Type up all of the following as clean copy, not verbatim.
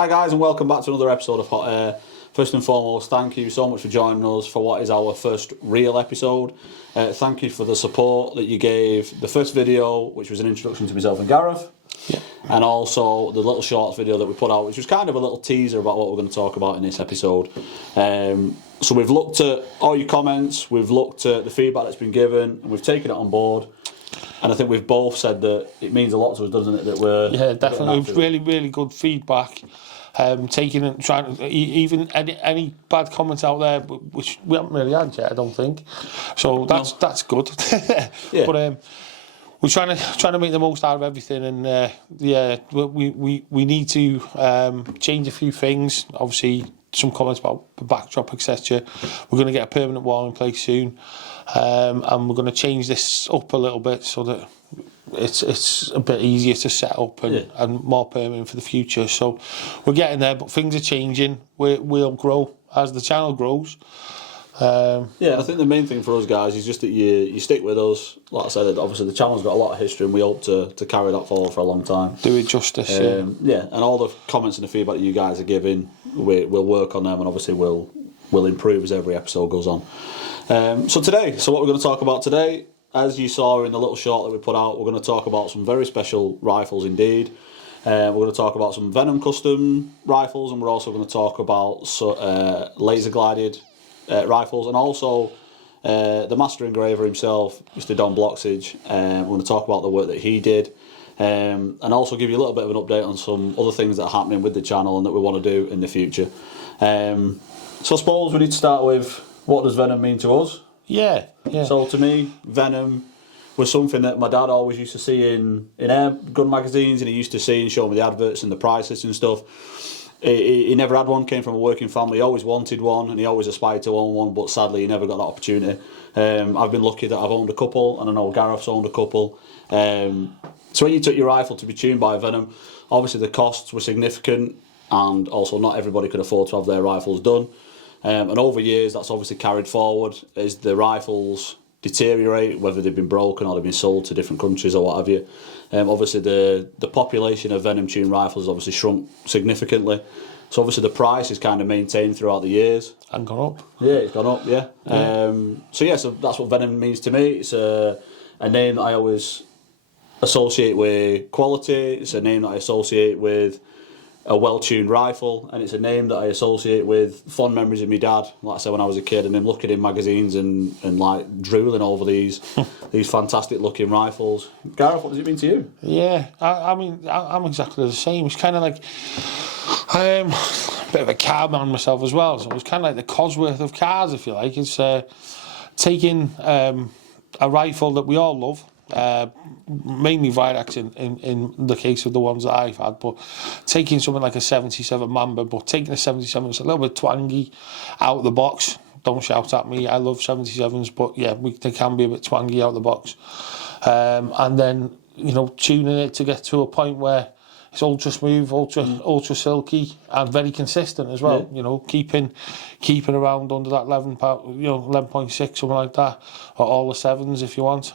Hi guys, and welcome back to another episode of Hot Air. First and foremost, thank you so much for joining us for what is our first real episode. Thank you for the support that you gave the first video, which was an introduction to myself and Gareth. Yeah. And also the little shorts video that we put out, which was kind of a little teaser about what we're going to talk about in this episode. So we've looked at all your comments, we've looked at the feedback that's been given, and we've taken it on board. And I think we've both said that it means a lot to us, doesn't it? That we're definitely. It was really good feedback. Taking and trying to, even any bad comments out there, which we haven't really had yet, I don't think. So that's good. Yeah. But we're trying to make the most out of everything, and we need to change a few things. Obviously, some comments about the backdrop, etc. We're going to get a permanent wall in place soon, and we're going to change this up a little bit so that it's a bit easier to set up and more permanent for the future. So we're getting there, but things are changing. We'll grow as the channel grows. I think the main thing for us guys is just that you stick with us. Like I said, obviously the channel's got a lot of history, and we hope to carry that forward for a long time. Do it justice. And all the comments and the feedback that you guys are giving, we'll work on them, and obviously we'll improve as every episode goes on. So what we're going to talk about today, as you saw in the little short that we put out, we're going to talk about some very special rifles indeed. We're going to talk about some Venom custom rifles, and we're also going to talk about laser glided rifles, and also the master engraver himself, Mr. Don Bloxage. We're going to talk about the work that he did, and also give you a little bit of an update on some other things that are happening with the channel and that we want to do in the future. So I suppose we need to start with, what does Venom mean to us? Yeah. So to me, Venom was something that my dad always used to see in air gun magazines, and he used to see and show me the adverts and the prices and stuff. He never had one, came from a working family, he always wanted one, and he always aspired to own one, but sadly he never got that opportunity. I've been lucky that I've owned a couple, and I know Gareth's owned a couple. So when you took your rifle to be tuned by Venom, obviously the costs were significant, and also not everybody could afford to have their rifles done. And over years that's obviously carried forward as the rifles deteriorate, whether they've been broken or they've been sold to different countries or what have you. Obviously the population of Venom tuned rifles has obviously shrunk significantly, so obviously the price is kind of maintained throughout the years And gone up. Yeah, it's gone up. So that's what Venom means to me. It's a name that I always associate with quality. It's a name that I associate with a well-tuned rifle, and it's a name that I associate with fond memories of my dad, like I said, when I was a kid, and him looking in magazines and like drooling over these fantastic looking rifles. Gareth, what does it mean to you? Yeah, I mean, I'm exactly the same. It's kind of like I'm a bit of a car man myself as well, so it's kind of like the Cosworth of cars, if you like. It's taking a rifle that we all love, mainly Vidax in the case of the ones that I've had, but taking something like a 77 Mamba, but taking a 77 that's a little bit twangy out of the box. Don't shout at me, I love 77s, but yeah, they can be a bit twangy out of the box. And then, tuning it to get to a point where it's ultra smooth, ultra silky, and very consistent as well. Yeah. Keeping around under that 11.6, something like that, or all the 7s if you want,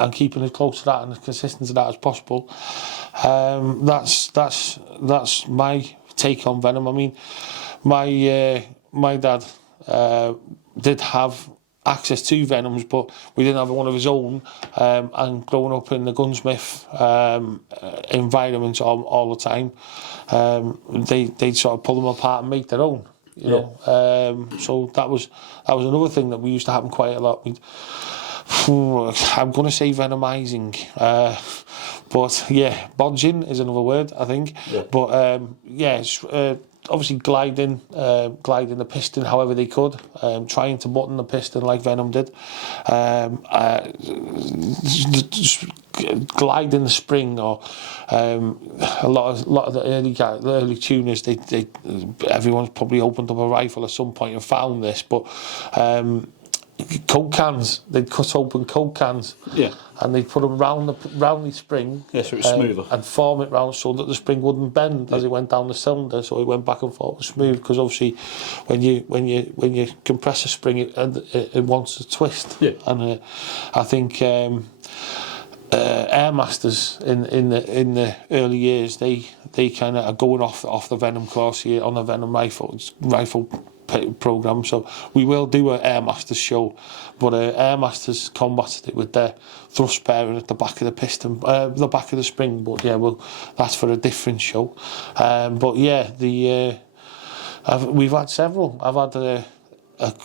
and keeping as close to that and as consistent to that as possible. That's my take on Venom. I mean, my dad did have access to Venoms, but we didn't have one of his own, and growing up in the gunsmith environment all the time, they'd sort of pull them apart and make their own, you know. So that was another thing that we used to happen quite a lot. I'm going to say venomizing, but yeah, bodging is another word, I think. Yeah. But it's obviously gliding the piston however they could, trying to button the piston like Venom did, gliding the spring, or a lot of the early tuners, they everyone's probably opened up a rifle at some point and found this, but Coke cans, they'd cut open Coke cans, and they'd put them round the spring, so it was smoother, and form it round so that the spring wouldn't bend as it went down the cylinder, so it went back and forth smooth. Because obviously, when you compress a spring, it wants to twist, and I think Airmasters in the early years, they kind of are going off the Venom course here on the Venom rifle program. So we will do an Airmasters show, but Airmasters combated it with their thrust bearing at the back of the piston, the back of the spring. But yeah, that's for a different show. But yeah, we've had several. I've had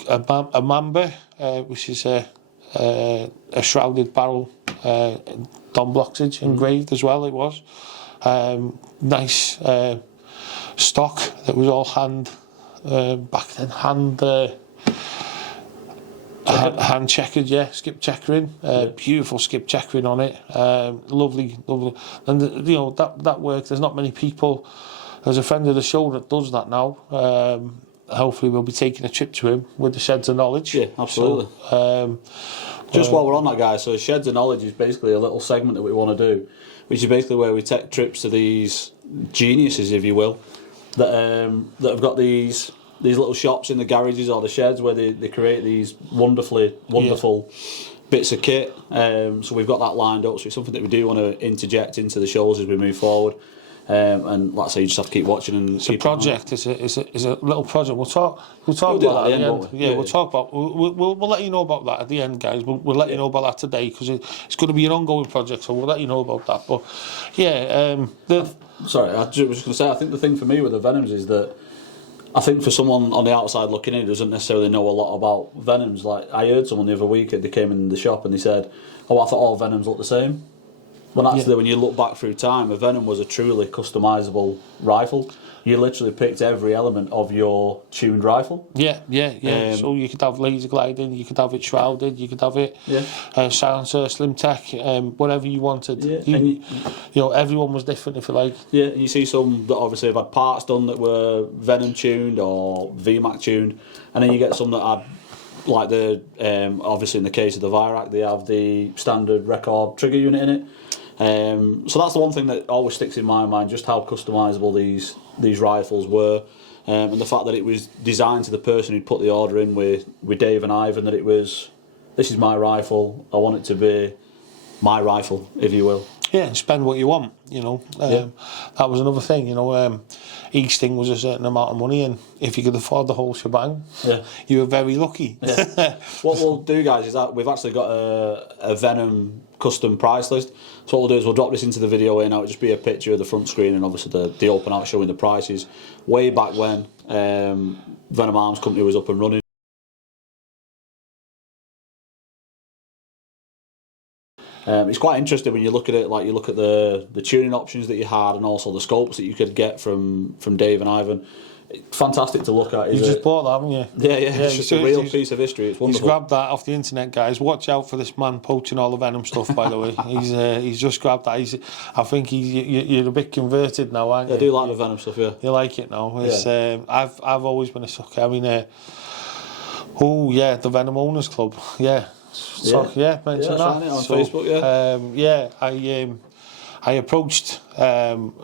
a Mamba, which is a shrouded barrel, Don Bloxage engraved as well. It was nice stock that was all hand back then, hand checkered, skip checkering, beautiful skip checkering on it, lovely, and that work. There's not many people. There's a friend of the show that does that now. Hopefully we'll be taking a trip to him with the Sheds of Knowledge. Yeah, absolutely. So, just while we're on that, guys, so Sheds of Knowledge is basically a little segment that we want to do, which is basically where we take trips to these geniuses, if you will, that have got these little shops in the garages or the sheds where they create these wonderful bits of kit. So we've got that lined up, so it's something that we do want to interject into the shows as we move forward. And like I say, you just have to keep watching. And it's a project. It's a little project. We'll talk about that at the end. Yeah, we'll talk about. We'll let you know about that at the end, guys. We'll let you know about that today because it's going to be an ongoing project. So we'll let you know about that. But yeah, sorry, I was just going to say. I think the thing for me with the Venoms is that I think for someone on the outside looking in who doesn't necessarily know a lot about Venoms, like I heard someone the other week, they came in the shop and they said, "Oh, I thought all Venoms looked the same." When actually, when you look back through time, a Venom was a truly customisable rifle. You literally picked every element of your tuned rifle. Yeah. So you could have laser gliding, you could have it shrouded, you could have it silencer, slim tech, whatever you wanted. Yeah. Everyone was different, if you like. Yeah, and you see some that obviously have had parts done that were Venom tuned or VMAC tuned, and then you get some that had, like obviously in the case of the Virac, they have the standard record trigger unit in it. So that's the one thing that always sticks in my mind, just how customisable these rifles were, and the fact that it was designed to the person who'd put the order in with Dave and Ivan, that it was, this is my rifle, I want it to be my rifle, if you will. Yeah, and spend what you want, That was another thing, each thing was a certain amount of money, and if you could afford the whole shebang, you were very lucky. Yeah. What we'll do, guys, is that we've actually got a Venom custom price list. So what we'll do is we'll drop this into the video here now. It'll just be a picture of the front screen and obviously the open out showing the prices. Way back when Venom Arms Company was up and running. It's quite interesting when you look at it, like you look at the tuning options that you had and also the scopes that you could get from Dave and Ivan. Fantastic to look at. You just bought that, haven't you? Yeah, it's just a real piece of history. It's wonderful. He's grabbed that off the internet, guys. Watch out for this man poaching all the Venom stuff, by the way. He's just grabbed that. I think you're a bit converted now, aren't you? I do like the Venom stuff, yeah. You like it now? It's, I've always been a sucker. I mean, the Venom Owners Club, mention that. On Facebook, I approached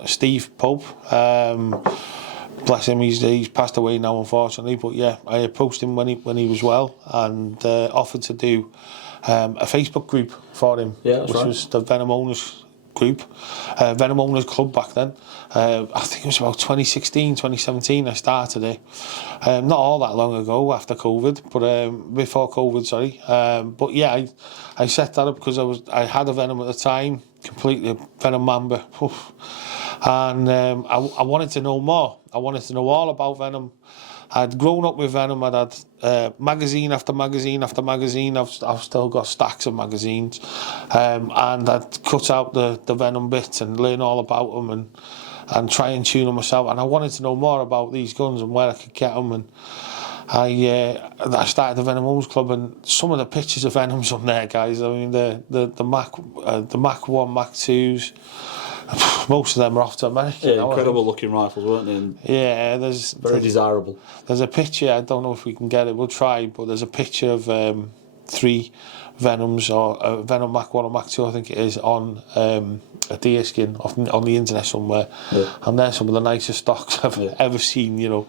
Steve Pope. Bless him, he's passed away now, unfortunately. But I approached him when he was well and offered to do a Facebook group for him, which was the Venom Owners Group, Venom Owners Club back then. I think it was about 2016, 2017 I started it. Not all that long ago after COVID, but before COVID, sorry. I set that up because I had a Venom at the time, completely Venom Mamba. And I wanted to know more. I wanted to know all about Venom. I'd grown up with Venom. I'd had magazine after magazine after magazine. I've still got stacks of magazines. And I'd cut out the Venom bits and learn all about them and try and tune them myself. And I wanted to know more about these guns and where I could get them. And I started the Venom Owners Club, and some of the pictures of Venoms on there, guys. I mean, the Mac 1, Mac 2s. Most of them are off to America. Yeah, incredible looking rifles, weren't they? And there's very desirable. There's a picture. I don't know if we can get it. We'll try, but there's a picture of 3 Venoms or Venom Mac 1 or Mac 2, I think it is, on a deerskin on the internet somewhere, and they're some of the nicest stocks I've ever seen, you know.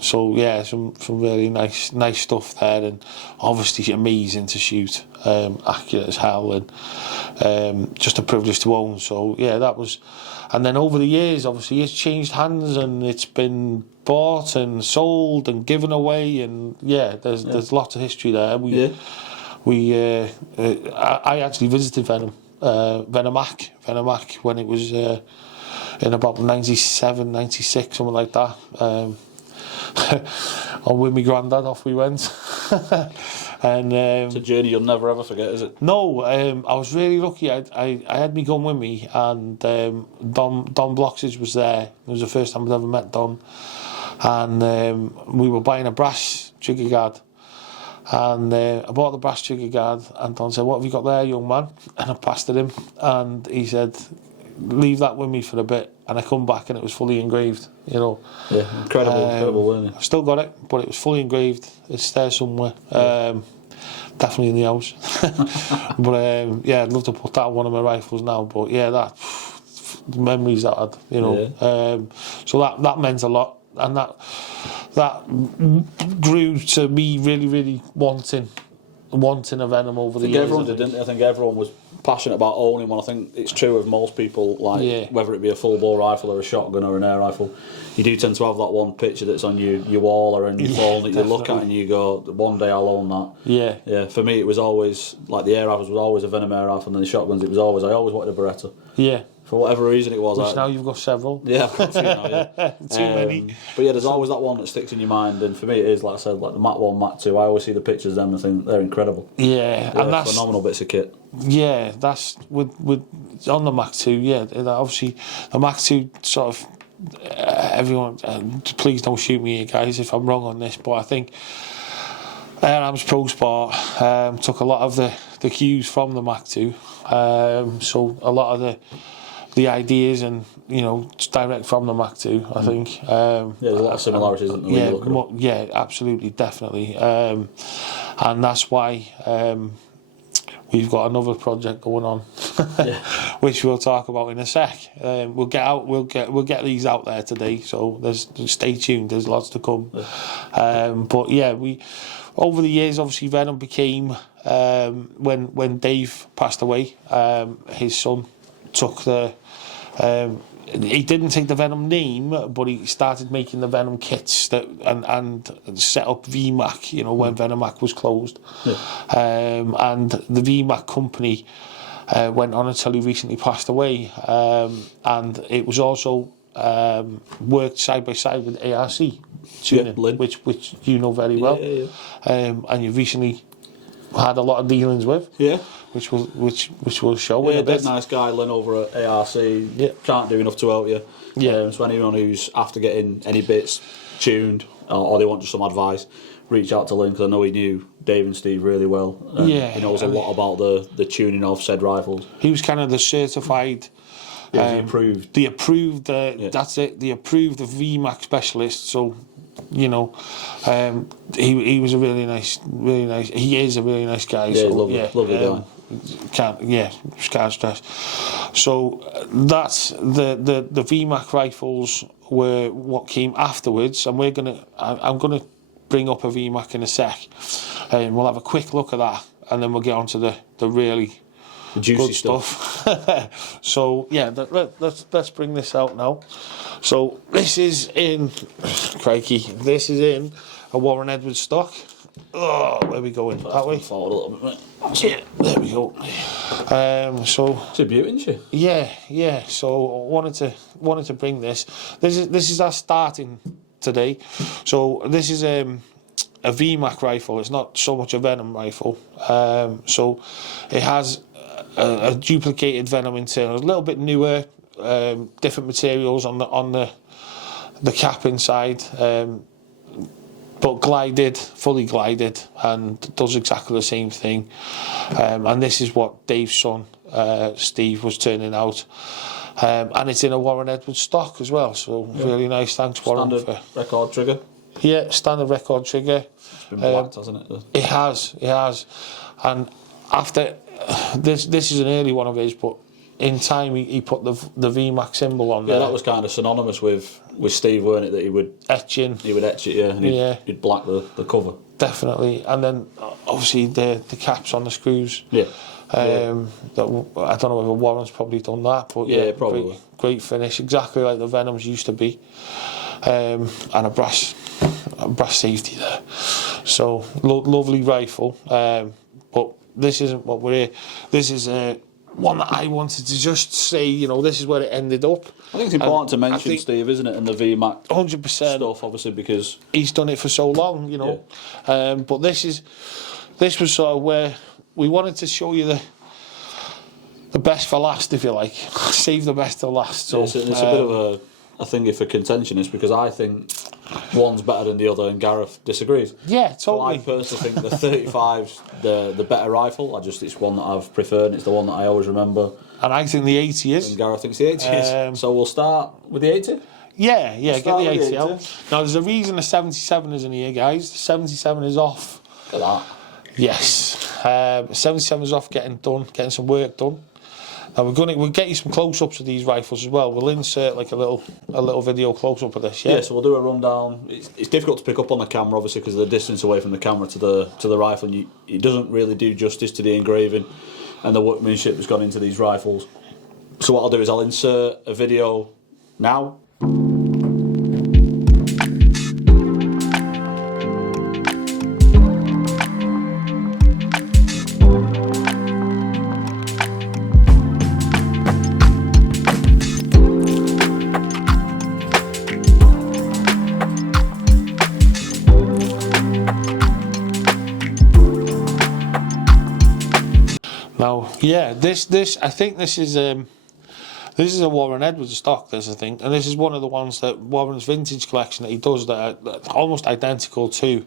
So yeah, some really nice stuff there, and obviously amazing to shoot, accurate as hell, and just a privilege to own. So yeah, that was. And then over the years, obviously, it's changed hands and it's been bought and sold and given away, and there's lots of history there. I actually visited Venomac when it was in about 97, 96, something like that. And with my granddad, off we went. And it's a journey you'll never ever forget, is it? No, I was really lucky. I had me gun with me, and Don Bloxage was there. It was the first time I'd ever met Don, and we were buying a brass trigger guard. And I bought the brass trigger guard, and Don said, "What have you got there, young man?" And I passed it him, and he said, "Leave that with me for a bit." And I come back, and it was fully engraved, you know. Yeah, incredible, weren't it? I've still got it, but it was fully engraved. It's there somewhere. Definitely in the house. But I'd love to put that on one of my rifles now. But yeah, that memories that I had, you know. So that meant a lot, and that grew to me really, really wanting a Venom over the years. Everyone did, didn't they? I think everyone was passionate about owning one. I think it's true of most people, like whether it be a full bore rifle or a shotgun or an air rifle, you do tend to have that one picture that's on your wall or in your phone that you look at and you go, one day I'll own that. Yeah. For me, it was always like the air rifles was always a Venom air rifle, and then the shotguns I always wanted a Beretta. Yeah. For whatever reason it was. Which now you've got several. Yeah, I've got a few now, yeah. Too many. But yeah, there's always that one that sticks in your mind, and for me it is, like I said, like the Mac 1, Mac 2, I always see the pictures of them and think they're incredible. Yeah, and that's phenomenal bits of kit. Yeah, that's with on the Mac 2, obviously the Mac 2 sort of, everyone, please don't shoot me here, guys, if I'm wrong on this, but I think Air Arms Pro Sport took a lot of the cues from the Mac 2, so a lot of the ideas and, you know, direct from the Mac 2, I think. There's a lot of similarities, isn't there? Yeah, absolutely, definitely. And that's why we've got another project going on, which we'll talk about in a sec. We'll get these out there today, so stay tuned. There's lots to come. But yeah, we over the years, obviously, Venom became when Dave passed away. His son took the. He didn't take the Venom name, but he started making the Venom kits and set up VMAC, you know, when Venomac was closed. And the VMAC company went on until he recently passed away. And it was also worked side by side with ARC tuning, which you know very well. And you recently had a lot of dealings with. Which will show a bit. Nice guy, Lynn, over at ARC. Can't do enough to help you. So anyone who's after getting any bits tuned or they want just some advice, reach out to Lynn, because I know he knew Dave and Steve really well. He knows a lot about the tuning of said rifles. He was kind of the certified. The approved. That's it. The approved VMAC specialist. So, you know, he was a really nice. He is a really nice guy. Yeah, lovely guy. Can't stress. So that's the VMAC rifles were what came afterwards, and I'm gonna bring up a VMAC in a sec, and we'll have a quick look at that, and then we'll get on to the really juicy good stuff. So yeah, let's bring this out now. So this is in This is in a Warren Edwards stock. Oh, where are we going? That way? Forward a little bit. Yeah, there we go. So it's a beauty, isn't she? Yeah. So I wanted to bring this. This is our starting today. So this is a VMAC rifle. It's not so much a Venom rifle. So it has a duplicated Venom internal, a little bit newer, different materials on the cap inside. But fully glided, and does exactly the same thing. And this is what Dave's son, Steve, was turning out. And it's in a Warren Edwards stock as well, so really nice. Thanks, Warren. Standard record trigger? Yeah, standard record trigger. It's been blacked, hasn't it? It has. And after this is an early one of his, but in time he put the VMAX symbol on there. Yeah, that was kind of synonymous with Steve, weren't it? That he would etch it, yeah, and he'd black the cover. Definitely, and then obviously the caps on the screws. Yeah. That, I don't know whether Warren's probably done that, but yeah, probably. Great finish, exactly like the Venoms used to be, and a brass safety there. So lovely rifle, but this isn't what we're here. This is one that I wanted to just say, you know, this is where it ended up. I think it's important to mention, Steve, isn't it, and the VMAX 100% stuff, obviously, because he's done it for so long, you know. Yeah. But this was sort of where we wanted to show you the best for last, if you like. Save the best to last. So it's a bit of a thingy for contention, is because I think one's better than the other, and Gareth disagrees. Yeah, totally. So I personally think the 35's the better rifle. It's one that I've preferred, and it's the one that I always remember. And I think the 80 is. And Gareth thinks the 80 is. So we'll start with the 80? Yeah, get the 80 out. Now, there's a reason the 77 isn't here, guys. The 77 is off. Look at that. Yes. 77 is off getting some work done. Now we'll get you some close-ups of these rifles as well. We'll insert like a little video close-up of this. Yeah. So we'll do a rundown. It's difficult to pick up on the camera, obviously, because of the distance away from the camera to the rifle. And it doesn't really do justice to the engraving and the workmanship that's gone into these rifles. So what I'll do is I'll insert a video now. Now, yeah, this I think this is a Warren Edwards stock. This, I think, and this is one of the ones that Warren's vintage collection that he does that are almost identical to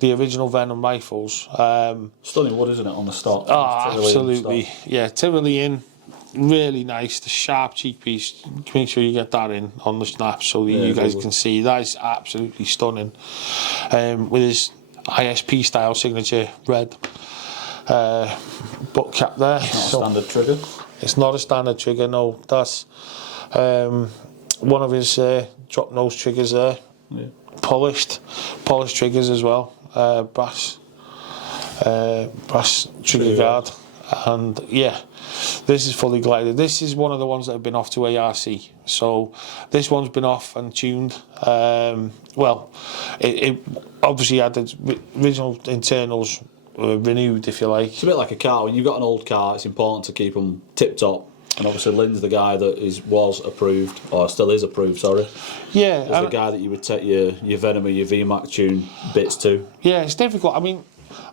the original Venom rifles. Stunning wood, isn't it, on the stock? Oh, absolutely. Stock. Yeah, Tyrolean, really nice. The sharp cheek piece. Make sure you get that in on the snap so that you guys can see. That is absolutely stunning. With his ISP style signature red butt cap there. Not a standard trigger. It's not a standard trigger, no. That's one of his drop nose triggers there. Yeah. Polished triggers as well. Brass trigger guard. And yeah, this is fully glided. This is one of the ones that have been off to ARC. So this one's been off and tuned. It obviously had the original internals renewed, if you like. It's a bit like a car. When you've got an old car, it's important to keep them tip-top. And obviously Lynn's the guy that was approved, or still is approved, sorry. Yeah. As the guy that you would take your Venom or your VMAX tune bits to. Yeah, it's difficult. I mean,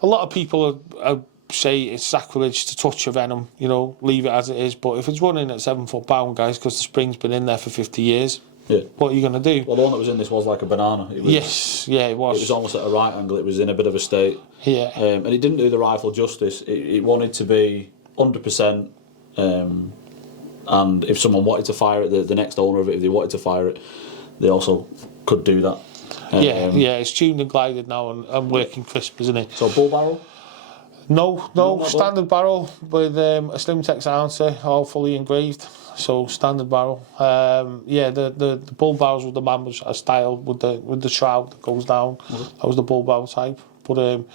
a lot of people say it's sacrilege to touch a Venom, you know, leave it as it is. But if it's running at 7 foot pound, guys, because the spring's been in there for 50 years, what are you going to do? Well, the one that was in this was like a banana. It was, it was. It was almost at a right angle. It was in a bit of a state. Yeah. And it didn't do the rifle justice. It wanted to be 100%. And if someone wanted to fire it, the next owner of it, if they wanted to fire it, they also could do that. It's tuned and glided now and working crisp, isn't it? So bull barrel? No, standard barrel with a Slim Tech silencer, all fully engraved. So standard barrel. The bull barrels with the Mambas are style with the shroud that goes down. Mm-hmm. That was the bull barrel type. But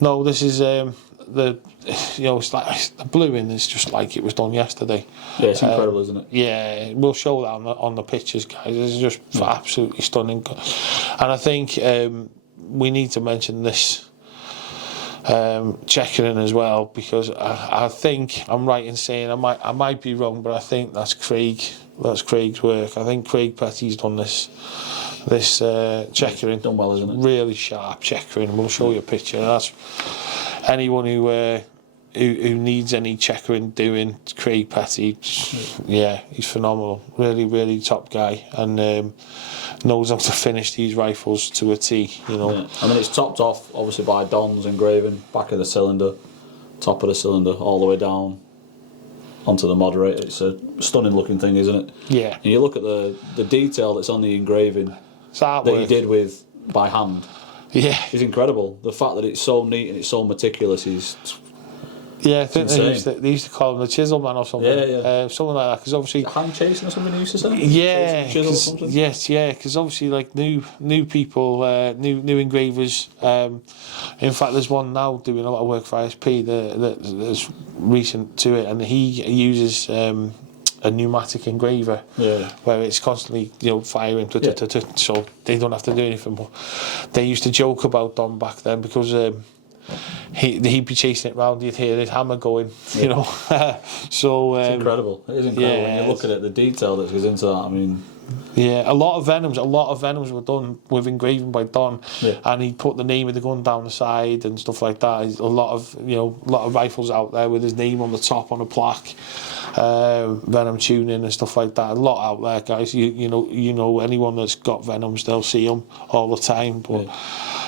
no, this is it's like the blue in is just like it was done yesterday. Yeah, it's incredible, isn't it? Yeah, we'll show that on the pictures, guys. It's just absolutely stunning. And I think we need to mention this checkering as well, because I think I'm right in saying I might be wrong, but I think that's Craig's work. I think Craig Petty's done this checkering. Done well, isn't it? Really sharp checkering. We'll show you a picture. That's anyone who needs any checkering doing. Craig Petty, he's phenomenal. Really, really top guy, and knows how to finish these rifles to a T. You know. Yeah. I mean, it's topped off obviously by Don's engraving, back of the cylinder, top of the cylinder, all the way down onto the moderator. It's a stunning looking thing, isn't it? Yeah. And you look at the detail that's on the engraving that he did by hand. Yeah, it's incredible. The fact that it's so neat and it's so meticulous is Yeah, I think insane. they used to call him the Chisel Man or something. Yeah. Something like that. Because obviously, Hand chasing or something they used to say. yeah, Chisel or something. yes, yeah. Because obviously, like new people, new engravers. In fact, there's one now doing a lot of work for ISP that's recent to it, and he uses a pneumatic engraver, where it's constantly firing, so they don't have to do anything. But they used to joke about Don back then because he'd be chasing it round, you'd hear his hammer going, so it's incredible. It is incredible when you look at it, the detail that goes into that. I mean, yeah, a lot of Venoms were done with engraving by Don, and he put the name of the gun down the side and stuff like that. A lot of rifles out there with his name on the top on a plaque, Venom tuning and stuff like that. A lot out there, guys. You know anyone that's got Venoms, they'll see them all the time. But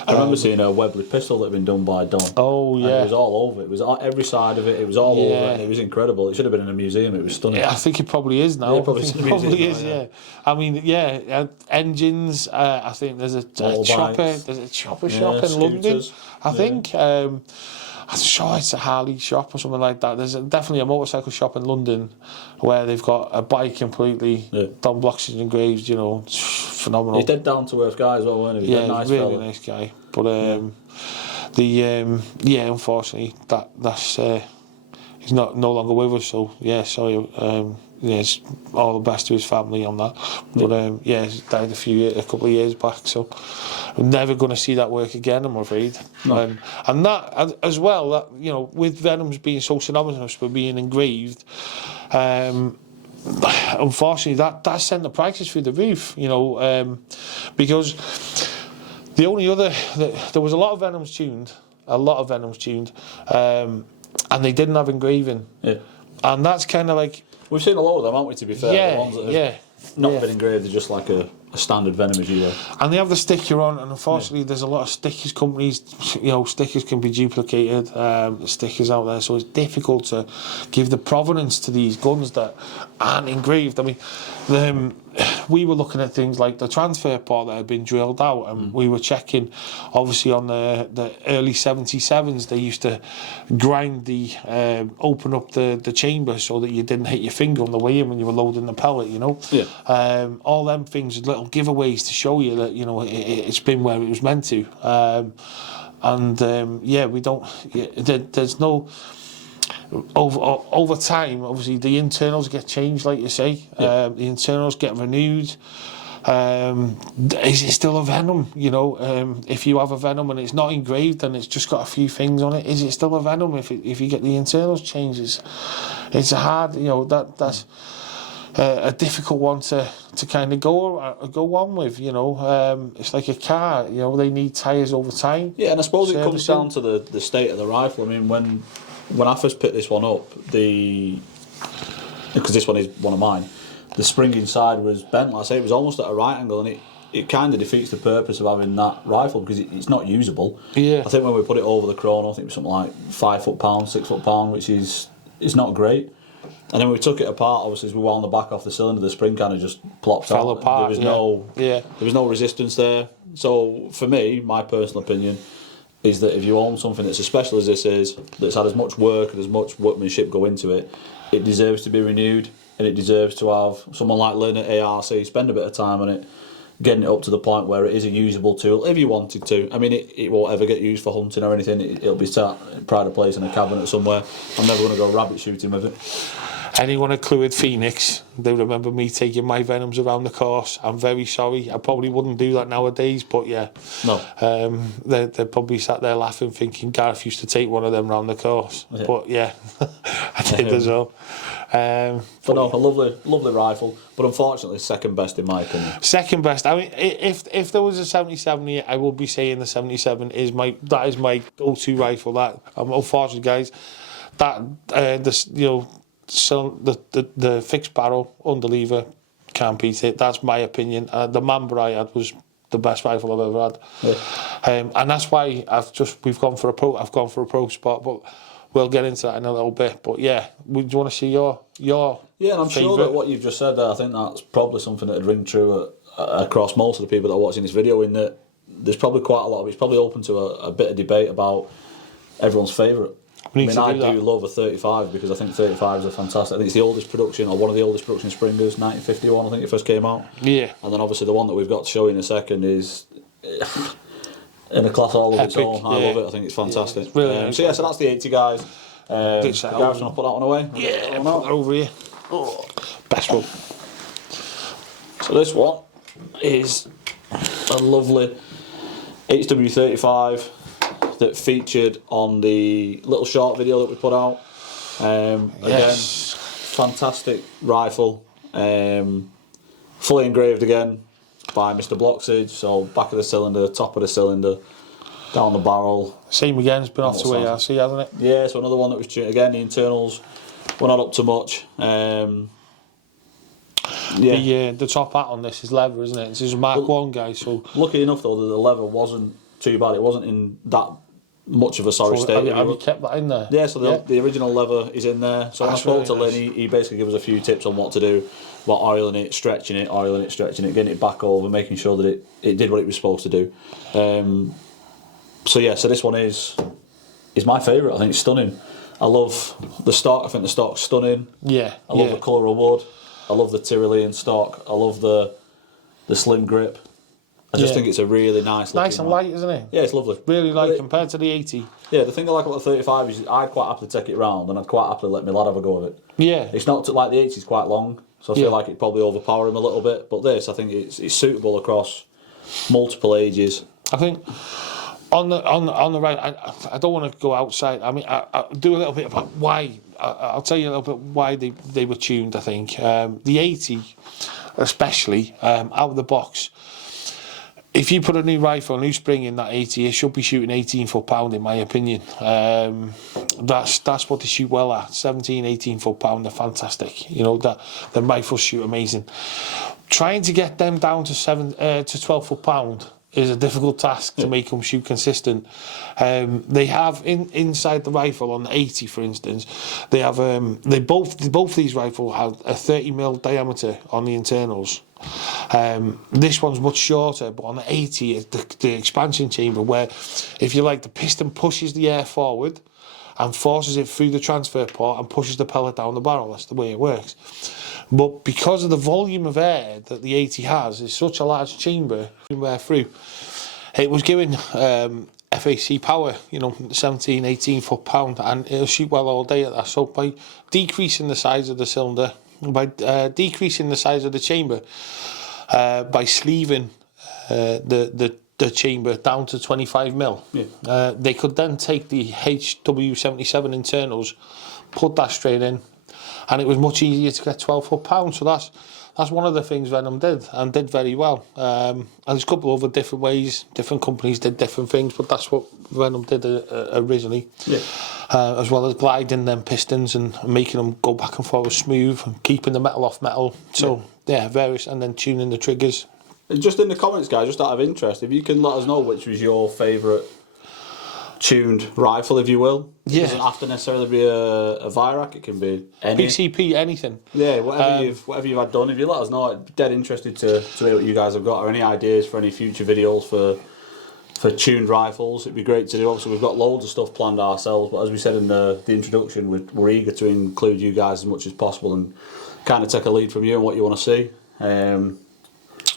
I remember seeing a Webley pistol that had been done by Don. Oh yeah, and it was all over. It was every side of it. It was all over, and it was incredible. It should have been in a museum. It was stunning. Yeah, I think it probably is now. Yeah, probably is. Yeah. I mean, engines. I think there's a chopper. There's a chopper shop in London. I think. I'm sure it's a Harley shop or something like that. There's definitely a motorcycle shop in London where they've got a bike completely Don Blocks and engraved. It's phenomenal. He's dead down to earth guy as well, wasn't he? He's nice really fella. Nice guy. But unfortunately, that's he's no longer with us. So sorry. It's all the best to his family on that. But he's died a couple of years back. So I'm never going to see that work again, I'm afraid. No. And that as well, that with Venoms being so synonymous with being engraved, unfortunately that sent the prices through the roof. Because the only other there was a lot of Venoms tuned, and they didn't have engraving. Yeah. And that's kind of like. We've seen a lot of them, haven't we, to be fair? The ones that have not been engraved are just like a standard Venom, as you know. And they have the sticker on, and unfortunately there's a lot of stickers companies, stickers can be duplicated, the stickers out there, so it's difficult to give the provenance to these guns that aren't engraved. I mean, we were looking at things like the transfer port that had been drilled out, and we were checking, obviously on the early 77s, they used to grind open up the chamber so that you didn't hit your finger on the way in when you were loading the pellet, all them things, little giveaways to show you that, it's been where it was meant to. We don't, there's no... Over time, obviously, the internals get changed, like you say. The internals get renewed. Is it still a Venom? If you have a Venom and it's not engraved and it's just got a few things on it, is it still a Venom? If you get the internals changed, it's a hard. That's a difficult one to kind of go on with. It's like a car. They need tyres over time. Yeah, and I suppose it comes down to the state of the rifle. I mean, when I first picked this one up, because this one is one of mine, the spring inside was bent. Like I say, it was almost at a right angle, and it kind of defeats the purpose of having that rifle because it's not usable. Yeah. I think when we put it over the chrono, I think it was something like 5 foot-pound, 6 foot-pound, which is not great. And then when we took it apart, obviously, as we wound the back off the cylinder, the spring kind of just plopped fell out. Apart. There was no resistance there. So for me, my personal opinion is that if you own something that's as special as this is, that's had as much work and as much workmanship go into it, it deserves to be renewed, and it deserves to have someone like Lynn at ARC spend a bit of time on it, getting it up to the point where it is a usable tool if you wanted to. I mean, it won't ever get used for hunting or anything. It'll be sat pride of place in a cabinet somewhere. I'm never going to go rabbit shooting with it. Anyone at Clwyd Phoenix, they remember me taking my Venoms around the course. I'm very sorry. I probably wouldn't do that nowadays, but yeah. No. They're probably sat there laughing, thinking Gareth used to take one of them around the course. Yeah. But yeah, I did as well. But no, a lovely rifle, but unfortunately second best in my opinion. Second best. I mean, if there was a 77 here, I would be saying the 77 is my go-to rifle. That unfortunately, guys, so the fixed barrel underlever can't beat it. That's my opinion. The Mamba I had was the best rifle I've ever had. Yeah. And that's why I've gone for a pro spot, but we'll get into that in a little bit. But yeah, do you want to see your yeah, and I'm sure that what you've just said there, I think that's probably something that'd ring true across most of the people that are watching this video, in that there's probably quite a lot of it's probably open to a bit of debate about everyone's favourite. I do love a 35 because I think 35s are fantastic. I think it's the oldest production, or one of the oldest production Springers, 1951, I think it first came out. Yeah. And then obviously the one that we've got to show you in a second is in a class all of its own. I love it. I think it's fantastic. Yeah, it's really so that's the 80 guys. Gareth, want to put that one away? Yeah, put that over here. Oh, best one. So this one is a lovely HW35 that featured on the little short video that we put out. Again, fantastic rifle. Fully engraved again by Mr. Bloxage. So back of the cylinder, top of the cylinder, down the barrel. Same again, it's been off to ARC, hasn't it? Yeah, so another one that was tuned. Again, the internals were not up to much. The top hat on this is leather, isn't it? This is a Mark 1 guy, so... Lucky enough, though, that the leather wasn't too bad. It wasn't in that much of a sorry state. Have you kept that in there? Yeah, so the original leather is in there. So when I spoke to Lynn, he basically gave us a few tips on what to do, about oiling it, stretching it, getting it back over, making sure that it did what it was supposed to do. So this one is my favourite. I think it's stunning. I love the stock. I think the stock's stunning. Yeah. I love the colour of wood. I love the Tyrolean stock. I love the slim grip. I just think it's a really nice and light, isn't it? Yeah, it's lovely. Really light compared to the 80. Yeah, the thing I like about the 35 is I'd quite happily take it round and I'd quite happily let my lad have a go of it. Yeah. It's not like the 80's quite long, so I feel like it'd probably overpower him a little bit. But this, I think it's suitable across multiple ages. I think on the right, I don't want to go outside. I mean, I'll do a little bit about why. I'll tell you a little bit why they were tuned, I think. The 80, especially, out of the box, if you put a new rifle, a new spring in that 80, it should be shooting 18 foot-pound, in my opinion. That's what they shoot well at. 17, 18 foot-pound, they're fantastic. You know, the rifles shoot amazing. Trying to get them down to 12 foot-pound is a difficult task to make them shoot consistent. They have inside the rifle on the 80, for instance, they have both these rifles have a 30mm diameter on the internals. This one's much shorter, but on the 80, the expansion chamber, where, if you like, the piston pushes the air forward and forces it through the transfer port and pushes the pellet down the barrel. That's the way it works. But because of the volume of air that the 80 has, it's such a large chamber through. It was giving FAC power, 17, 18 foot-pound, and it'll shoot well all day at that. So by decreasing the size of the cylinder, by decreasing the size of the chamber, by sleeving the chamber down to 25mm, they could then take the HW77 internals, put that straight in, and it was much easier to get 12 foot-pound. So that's one of the things Venom did, and did very well. And there's a couple of other different ways, different companies did different things, but that's what Venom did originally. Yeah. As well as gliding them pistons and making them go back and forward smooth and keeping the metal off metal. So various, and then tuning the triggers. Just in the comments, guys, just out of interest, if you can let us know which was your favourite tuned rifle, if you will. It doesn't have to necessarily be a Virak, it can be any PCP, anything. Yeah, whatever you've had done. If you let us know, I'm dead interested to hear what you guys have got, or any ideas for any future videos for tuned rifles. It'd be great to do. Obviously, we've got loads of stuff planned ourselves, but as we said in the introduction, we're eager to include you guys as much as possible and kind of take a lead from you and what you want to see.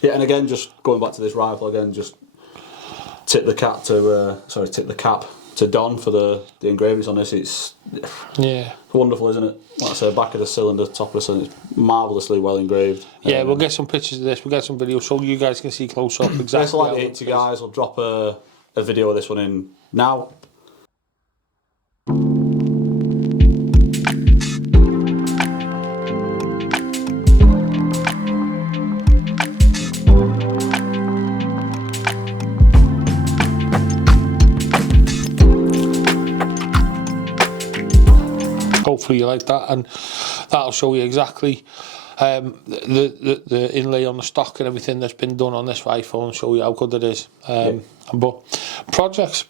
And again, just going back to this rifle again, just tip the cap to Don for the engravings on this. It's wonderful, isn't it? Like I say, back of the cylinder, top of the cylinder, it's marvellously well engraved. Yeah, we'll get some pictures of this. We'll get some videos so you guys can see close up exactly. Just like the 80 guys, I'll drop a video of this one in now. Hopefully you like that, and that'll show you exactly the inlay on the stock and everything that's been done on this rifle, and show you how good it is. But projects,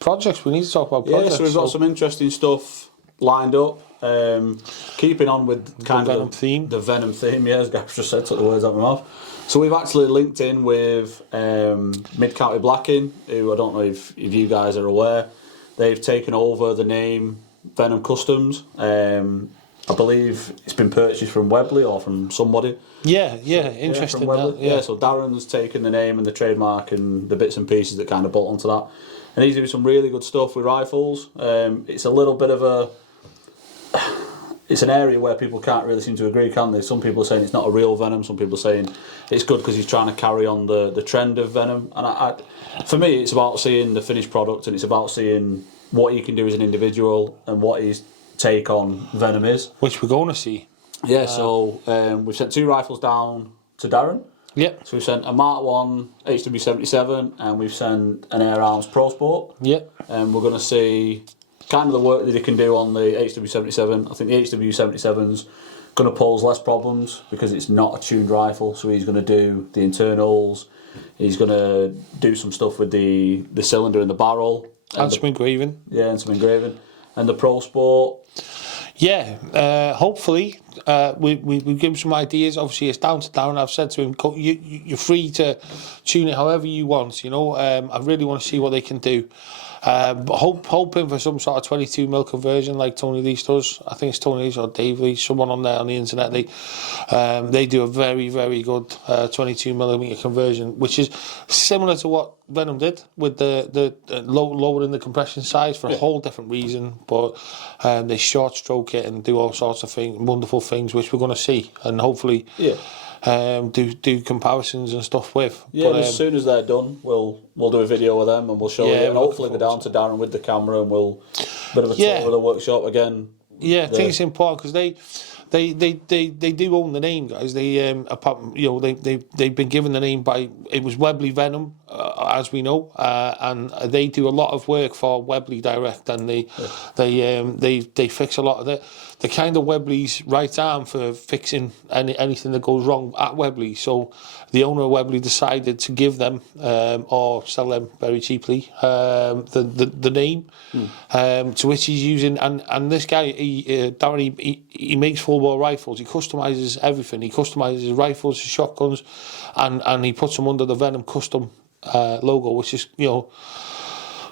we need to talk about projects. Yeah, so we've got some interesting stuff lined up. Keeping on with kind the of the Venom theme, as Gareth just said, took the words out of my mouth. So we've actually linked in with Mid-County Blacking, who I don't know if you guys are aware. They've taken over the name Venom Customs. I believe it's been purchased from Webley or from somebody. Yeah, interesting. From Webley. Yeah, so Darren's taken the name and the trademark and the bits and pieces that kind of bolt onto that. And he's doing some really good stuff with rifles. It's a little bit of a... It's an area where people can't really seem to agree, can they? Some people are saying it's not a real Venom. Some people are saying it's good because he's trying to carry on the trend of Venom. And for me, it's about seeing the finished product, and it's about seeing what he can do as an individual and what his take on Venom is. Which we're going to see. Yeah, so we've sent 2 rifles down to Darren. Yep. So we've sent a Mark 1 HW77 and we've sent an Air Arms Pro Sport. Yep. And we're going to see kind of the work that he can do on the HW77. I think the HW77's going to pose less problems because it's not a tuned rifle. So he's going to do the internals. He's going to do some stuff with the cylinder and the barrel. And some engraving. Yeah, and some engraving. And the Pro Sport. Yeah, hopefully we give him some ideas. Obviously, it's down to Darren. I've said to him, you're free to tune it however you want. You know, I really want to see what they can do. But hoping for some sort of 22mm conversion like Tony Lees does. I think it's Tony Lees or Dave Lees, someone on there on the internet. They do a very, very good 22mm conversion, which is similar to what Venom did with the lowering the compression size for a whole different reason. But they short stroke it and do all sorts of things, wonderful things, which we're going to see, and hopefully. Yeah. Do comparisons and stuff with. Yeah, but, as soon as they're done, we'll do a video with them and we'll show you. And hopefully go down to Darren with the camera and we'll bit of a tour of the workshop again. Yeah, I think it's important because they do own the name, guys. They they've been given the name by, it was Webley Venom, as we know, and they do a lot of work for Webley Direct, and they fix a lot of the kind of Webley's right arm for fixing anything that goes wrong at Webley. So the owner of Webley decided to give them or sell them very cheaply the name, to which he's using. And this guy, Darren, he makes full bore rifles. He customises everything. He customises his rifles, his shotguns, and he puts them under the Venom Custom logo, which is, you know,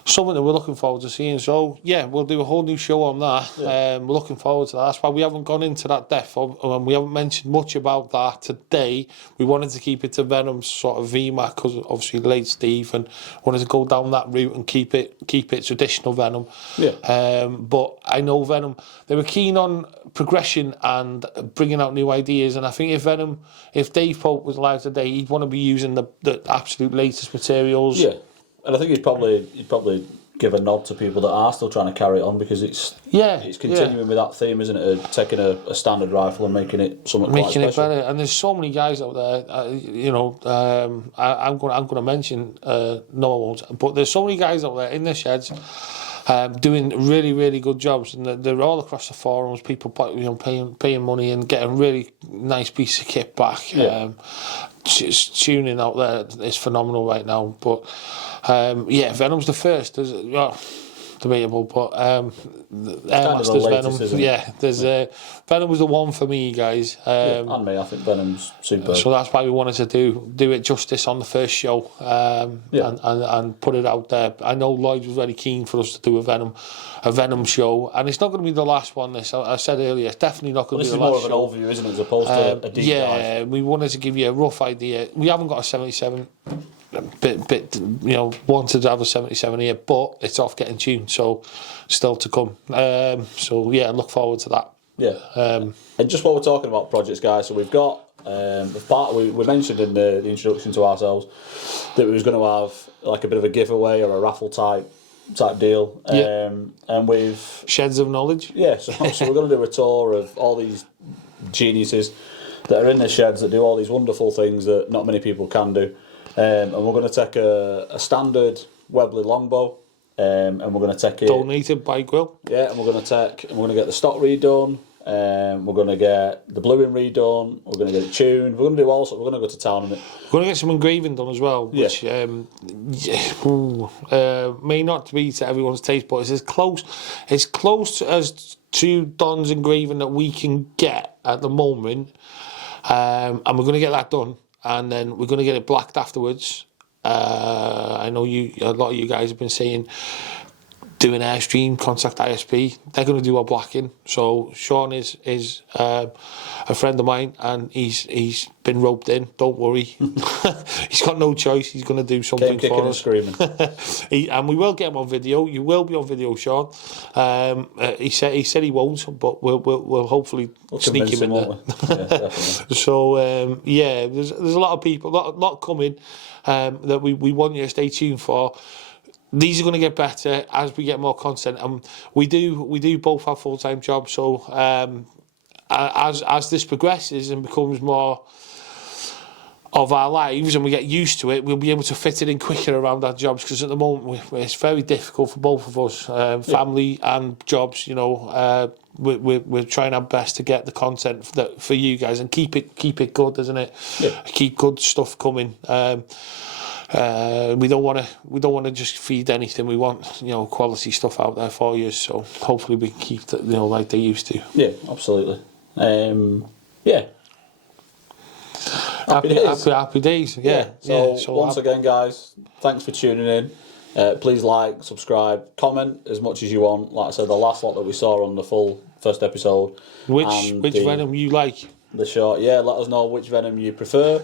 something that we're looking forward to seeing. So yeah, we'll do a whole new show on that. We're looking forward to that. That's why we haven't gone into that depth and we haven't mentioned much about that today. We wanted to keep it to Venom's sort of VMAC because obviously late Steve, and wanted to go down that route and keep it traditional Venom. But I know Venom, they were keen on progression and bringing out new ideas, and I think if Dave Pope was alive today, he'd want to be using the absolute latest materials. Yeah. And I think you'd probably give a nod to people that are still trying to carry it on, because it's continuing with that theme, isn't it? Taking a standard rifle and making it something quite special. Making it better. And there's so many guys out there. I'm going to mention no one, but there's so many guys out there in the sheds doing really, really good jobs, and they're all across the forums. People, paying money and getting really nice piece of kit back. Yeah. Tuning out there is phenomenal right now. But Venom's the first. Debatable, but Airmaster's Venom. There's Venom was the one for me, guys. And me, I think Venom's super. So that's why we wanted to do it justice on the first show, and put it out there. I know Lloyd was very keen for us to do a Venom show, and it's not going to be the last one. I said earlier, it's definitely not going to be the last show. This is more of an overview, isn't it, as opposed to a deep dive? Yeah, we wanted to give you a rough idea. We haven't got a 77. Wanted to have a 77 here, but it's off getting tuned, so still to come. Look forward to that. And just while we're talking about projects, guys, so we've got we mentioned in the introduction to ourselves that we was going to have like a bit of a giveaway or a raffle type deal, and with Sheds of Knowledge. So we're going to do a tour of all these geniuses that are in the sheds that do all these wonderful things that not many people can do. And we're going to take a standard Webley longbow, and we're going to take it donated by Grill. Yeah, and we're going to get the stock redone. We're going to get the bluing redone. We're going to get it tuned. We're going to do all sorts. We're going to go to town on it. We're going to get some engraving done as well, which may not be to everyone's taste, but it's as close as to Don's engraving that we can get at the moment, and we're going to get that done. And then we're going to get it blacked afterwards. I know a lot of you guys have been saying, doing Airstream, contact ISP. They're going to do our blacking. So Sean is a friend of mine, and he's been roped in. Don't worry, he's got no choice. He's going to do something Kicking for and us. screaming. And we will get him on video. You will be on video, Sean. He said he won't, but we'll hopefully sneak him in there. Yeah, definitely. So there's a lot of people, lot coming that we want you to stay tuned for. These are going to get better as we get more content, and we do both have full-time jobs. So as this progresses and becomes more of our lives and we get used to it, we'll be able to fit it in quicker around our jobs, because at the moment it's very difficult for both of us, family and jobs. You know, we're trying our best to get the content for you guys and keep it good, isn't it? Yeah. Keep good stuff coming. We don't want to just feed anything. We want, you know, quality stuff out there for you. So hopefully we can keep that, you know, like they used to. Yeah, absolutely. Yeah. Happy days. Yeah. So once again, guys, thanks for tuning in. Please like, subscribe, comment as much as you want. Like I said, the last lot that we saw on the full first episode. Which Venom you like? The short. Yeah, let us know which Venom you prefer.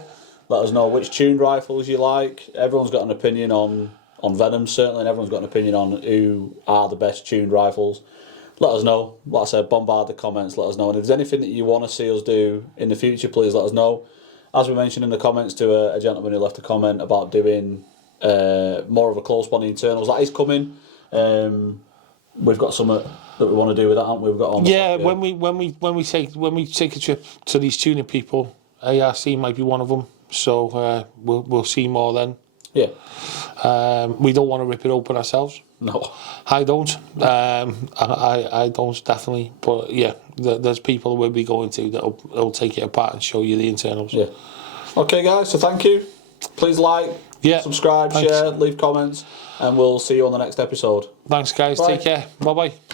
Let us know which tuned rifles you like. Everyone's got an opinion on Venom, certainly, and everyone's got an opinion on who are the best tuned rifles. Let us know. Like I said, bombard the comments, let us know. And if there's anything that you want to see us do in the future, please let us know. As we mentioned in the comments to a gentleman who left a comment about doing more of a close one internals, that is coming. We've got something that we want to do with that, haven't we? We've got on. Yeah, when we take a trip to these tuning people, ARC might be one of them. So we'll see more then. Yeah. We don't want to rip it open ourselves. No. I don't. I don't, definitely. But yeah, there's people we'll be going to that'll take it apart and show you the internals. Yeah. Okay, guys. So thank you. Please like, subscribe, share, leave comments, and we'll see you on the next episode. Thanks, guys. Bye. Take care. Bye bye.